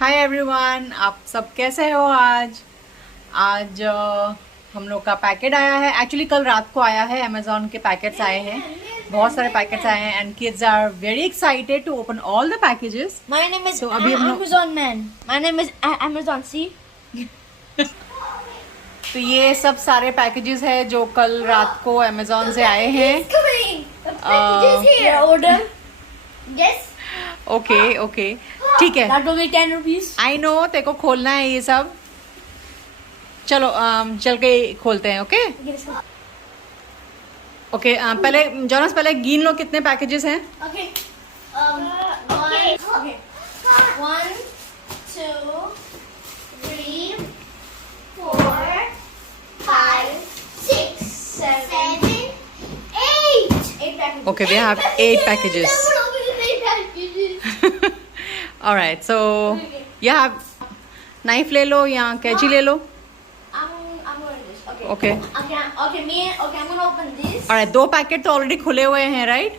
Hi everyone, आप सब कैसे हो? आज हम लोग का पैकेट आया है। एक्चुअली कल रात को आया है, अमेजोन के पैकेट्स आए हैं, बहुत सारे पैकेट्स आए हैं and kids are very excited to open all the packages. My name is So, अभी हम लोग Amazon Man. My name is Amazon. See? तो ये सब सारे पैकेजेस है जो कल रात को अमेजोन से आए हैं। Coming. The package is here. Order. Yes. Okay ठीक है। That will be 10 rupees. I know तेरे को खोलना है ये सब। चलो चल के खोलते हैं। Okay Yes. ओके पहले जोनस पहले गिन लो कितने पैकेजेस हैं। Okay. Okay. 1, 2, 3, 4, 5, 6, 7, 8. 8 packages. Okay, we have 8 packages. Alright, so you have knife ले लो या कैंची ले लो। I'm going to this. Okay. Okay. Okay, I'm gonna open this. Alright, 2 packet तो ऑलरेडी खुले हुए हैं, राइट?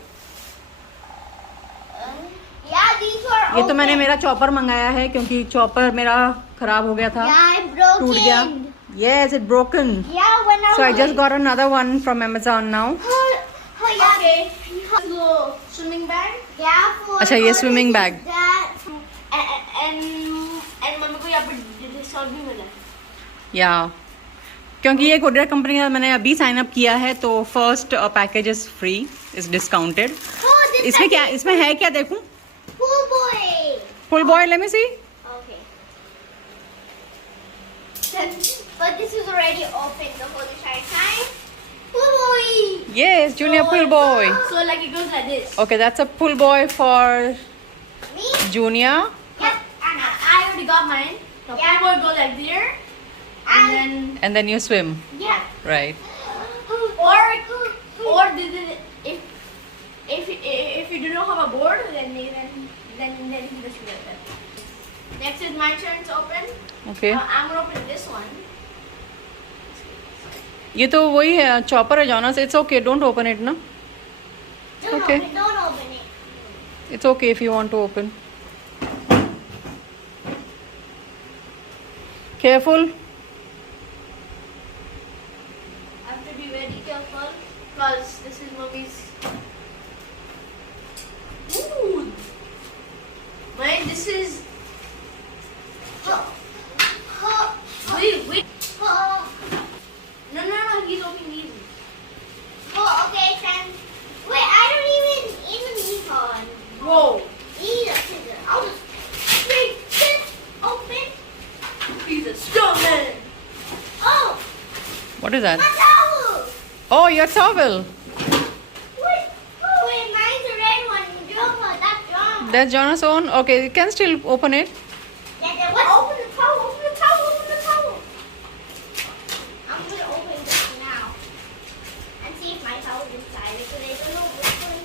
Yeah, these were ये तो मैंने मेरा चॉपर मंगाया है क्योंकि चॉपर मेरा खराब हो गया था, Yeah, it broke. टूट गया। Yes, it broken. Yeah, when I So I just got another one from Amazon now. yeah. Okay. Swimming bag. Yeah. For अच्छा, ये swimming bag. That and mummy को यहाँ पर डिस्काउंट भी मिला। या क्योंकि ये कोरियर कंपनी का मैंने अभी साइन अप किया है तो first package is free, is discounted. इसमें क्या, इसमें है क्या देखूं? Pool boy. Full boy, let me see. Okay. But this is already open the whole entire time. Pool boy. Yes, junior pool boy. So like it goes like this. Okay, that's a pool boy for Me? junior. Yep. And I already got mine. The pool boy goes like there. And then you swim, Yeah. right? Or did it, if you do not have a board, then you can just do that. Next is my turn to open. Okay. I'm gonna open this one. ये तो वही है, chopper है Jonas. It's okay, don't open it ना। Okay. Don't open it. It's okay if you want to open. Careful. I have to be very careful because this is mommy's. Ooh. Mine. This is. Wait. No. He's opening these. Oh, okay, Sam. Wait, I don't even need one. Whoa. Need a scissor. I'll just break this open. He's a strong man. Oh, What is that? my towel. Oh, your towel. Wait, mine's a red one. That's wrong. That's Jonas' own. Okay, you can still open it. What? Open the towel. Open the towel. Open the towel. I'm gonna open this now and see if my towel is inside because I don't know which one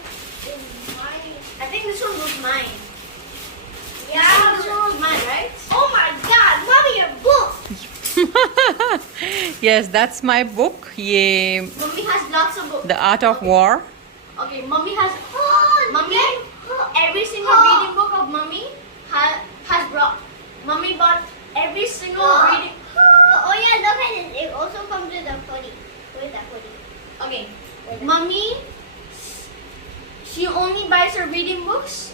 is mine. I think this one was mine. Yeah, this one was mine, right? Oh my God, Mommy, your book. Yes, that's my book. ये Mommy has lots of books. The Art of War. Okay, Mommy has. Mommy, every single reading book of Mommy has brought. Mommy bought every single reading. Oh yeah, look at it. It also comes with a hoodie. Where's that hoodie? Okay, Mommy. She only buys her reading books.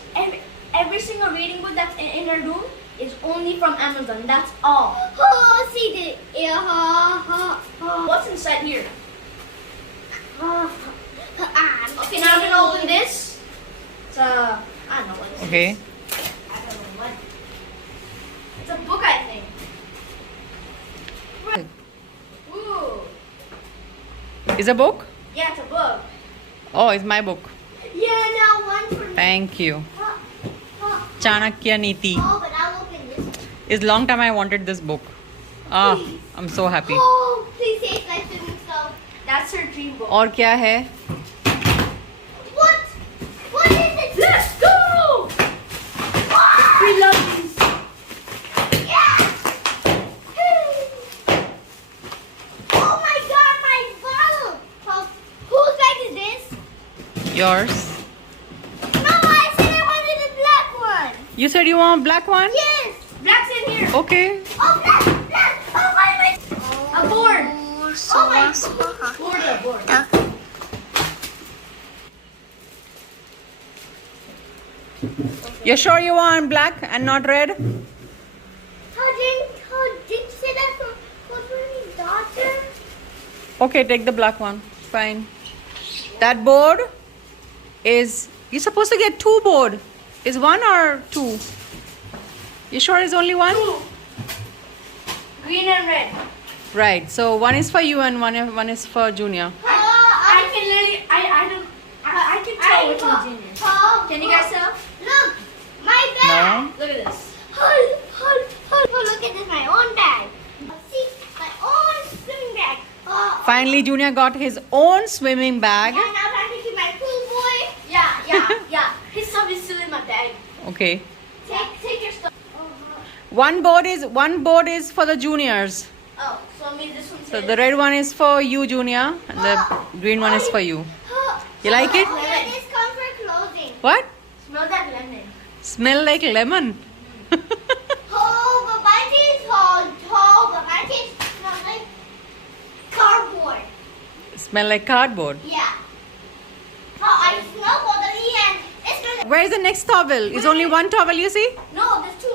Every single reading book that's in her room is only from Amazon. That's all. Oh, see the. What's inside here? Okay, now I'm gonna open this. It's I don't know what this Okay. is. I don't know what. It's a book, I think. Ooh. Is a book? Yeah, it's a book. Oh, it's my book. Yeah, now one for me. Thank you. Chanakya Niti. Oh, but I'll open this one. It's long time I wanted this book. I'm so happy. Oh, please say it's like swimming stuff. That's her dream book. और क्या है? What? What is it? Let's go! We love these. Yeah! Oh my God, my bottle! Whose bag is this? Yours. No, I said I wanted a black one. You said you want a black one? Yes, Black's in here. Okay. Oh, black. Oh, my. A board. Oh my. Board. You're sure you want black and not red? How did you say that for my daughter? Okay, take the black one. Fine. That board is... You're supposed to get 2 board. Is 1 or 2? You sure it's only 1? 2. Green and red. Right. So 1 is for you and one is for Junior. I can literally, I can tell which one's genius. Can you guys tell? Look, my bag. No. Look at this. Look at this, my own bag. See, my own swimming bag. Finally, Junior got his own swimming bag. Yeah, now I'm taking my pool boy. Yeah. His stuff is still in my bag. Okay. Take your stuff. One board is for the juniors. Oh, so I mean this one's So the red one is for you, Junior, and the green one is for you. You like it? Oh, yeah, this comes for clothing. What? Smell that lemon. Smell like lemon. But my teeth but my teeth smell like cardboard. Smell like cardboard. Yeah. I smell bodily and it's good. Where is the next towel? Is only one towel, you see? No, there's 2.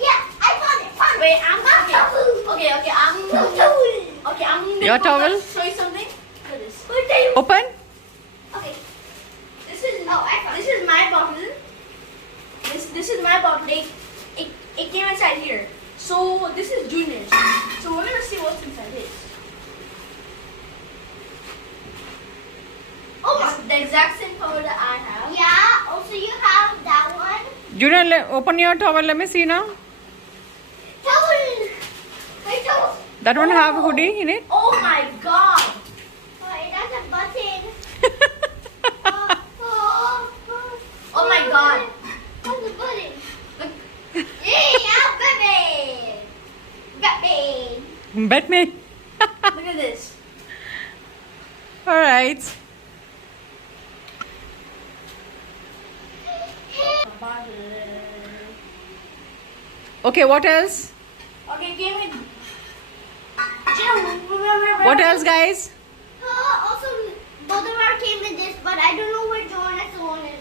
Yeah, I found it. Wait, I'm Your towel? show you something. Look at this. Open. Okay. This is my bottle. This is my bottle. It came inside here. So this is Junior's. So we're gonna see what's inside his. Oh, it's the exact same color that I have. Yeah. Also, you have that one. Junior, open your towel. Let me see now. Towel. My towel. That one have a hoodie in it. Oh my God. Oh, it has a button. Oh my God. What's the button? Look. Yeah, baby. Bet me. Look at this. All right. Okay, what else? Okay, give me. What else, guys? Also, both of our came with this, but I don't know where Jonah's one is.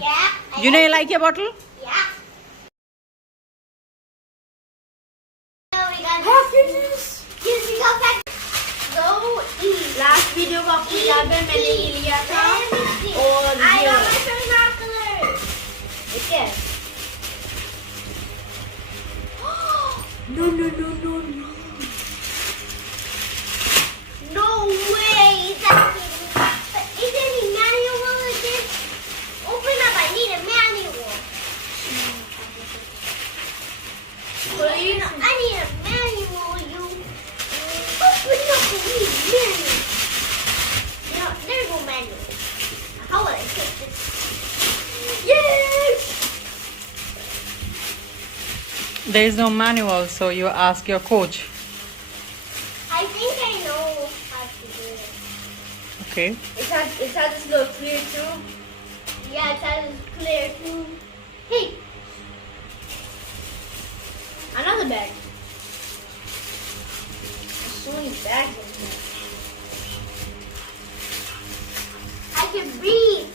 Yeah. Junior, you like your bottle? Yeah. We got this. Yes, we got that. So, last video का पंजाब में मैंने ये लिया था और I got my favorite color. Okay. No. No way. Is there any manual in this? Open up. I need a manual. Please. I need a manual. You open up. I need a manual. Yeah, there's no manual. How would I take this? Yes. There is no manual, so you ask your coach. I think I know how to do it. Okay. It has this little clear tube. Yeah, it has this clear tube. Hey! Another bag. There's so many bags in here. I can breathe.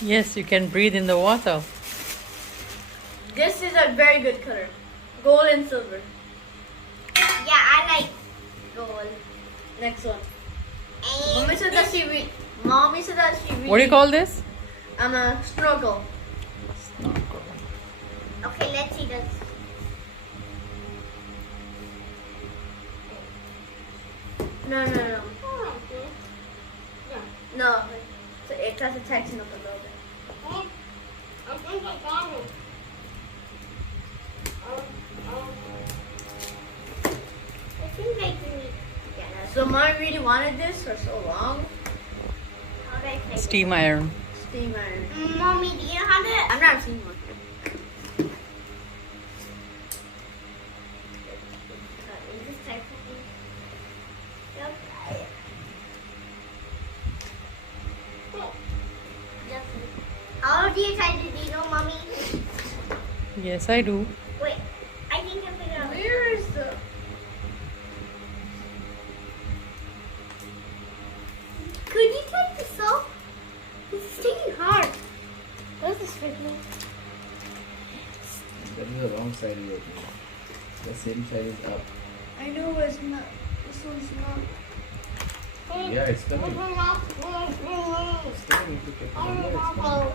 Yes, you can breathe in the water. This is a very good color. Gold and silver. Yeah, I like gold. Next one. Mommy said that she read. What do you call this? A snorkel. Okay, let's see this. No. No. It has to tighten up a little bit. I think I got it. I think I can. Yeah, so Mom really wanted this for so long. How do I take Steam iron. Steam iron. Mommy, do you know how to? I've never seen one. Is this type of thing? Yep. How do you try to do you know, Mommy? Yes, I do. Wait. That is the wrong side you open. The same side is up. I know it's not. This one's not. Yeah, it's coming. It's coming if you take it under, it's coming.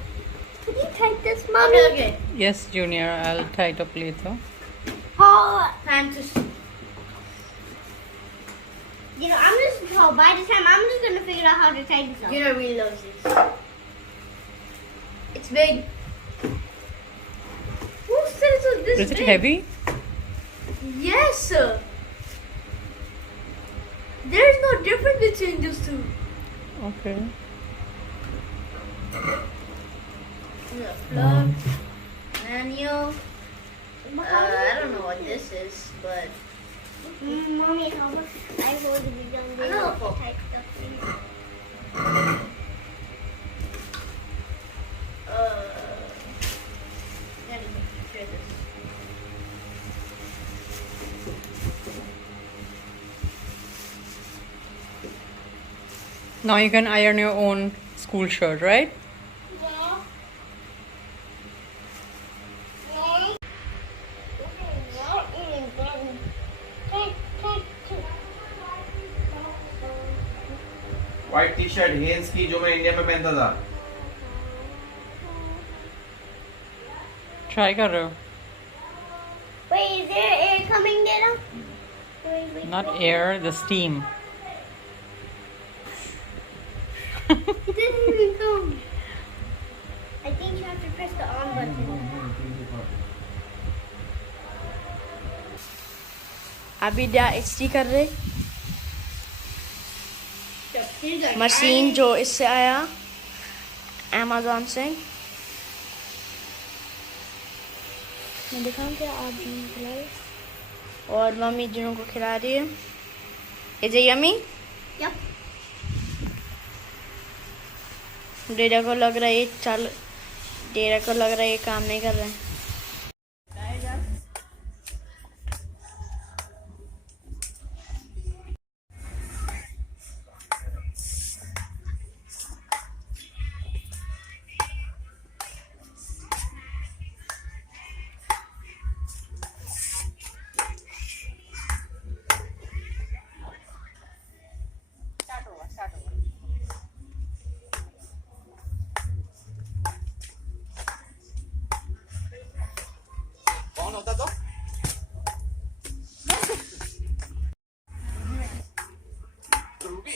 Could you take this, mommy? Okay. Yes, Junior, I'll tie it up later. Time to. You know, I'm just. Oh, by the time I'm just gonna figure out how to tie this up. You know, really loves this. It's big. Who said it was this Is it big? heavy? Yes, sir. There's no difference between these two. Okay. Plug, manual. I don't know what this is, but. Mommy, how much I hold the young type stuff. Gotta make sure this. Now you can iron your own school shirt, right? White T-shirt hence की जो मैं India में पहनता था. Try कर रहे हो? Wait, is there air coming there now? Wait. Not air, the steam. It didn't even come. I think you have to press the on button. अभी क्या स्टी कर रहे मशीन जो इससे आया अमेज़न से मैं दिखाऊं क्या आप भी खिलाए और मम्मी जिनों को खिला रही है इज इट यम्मी Yep. डेरा को लग रहा है डेरा को लग रहा है ये काम नहीं कर रहे हैं कौन होता तो? रूबी.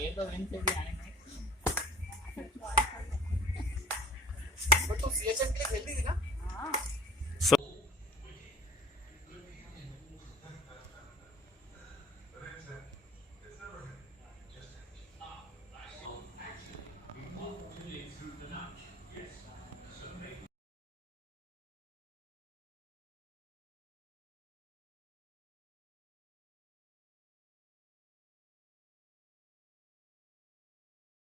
ये तो वन से भी आने में. बट तो सीएचएम के लिए खेलती थी ना? हाँ.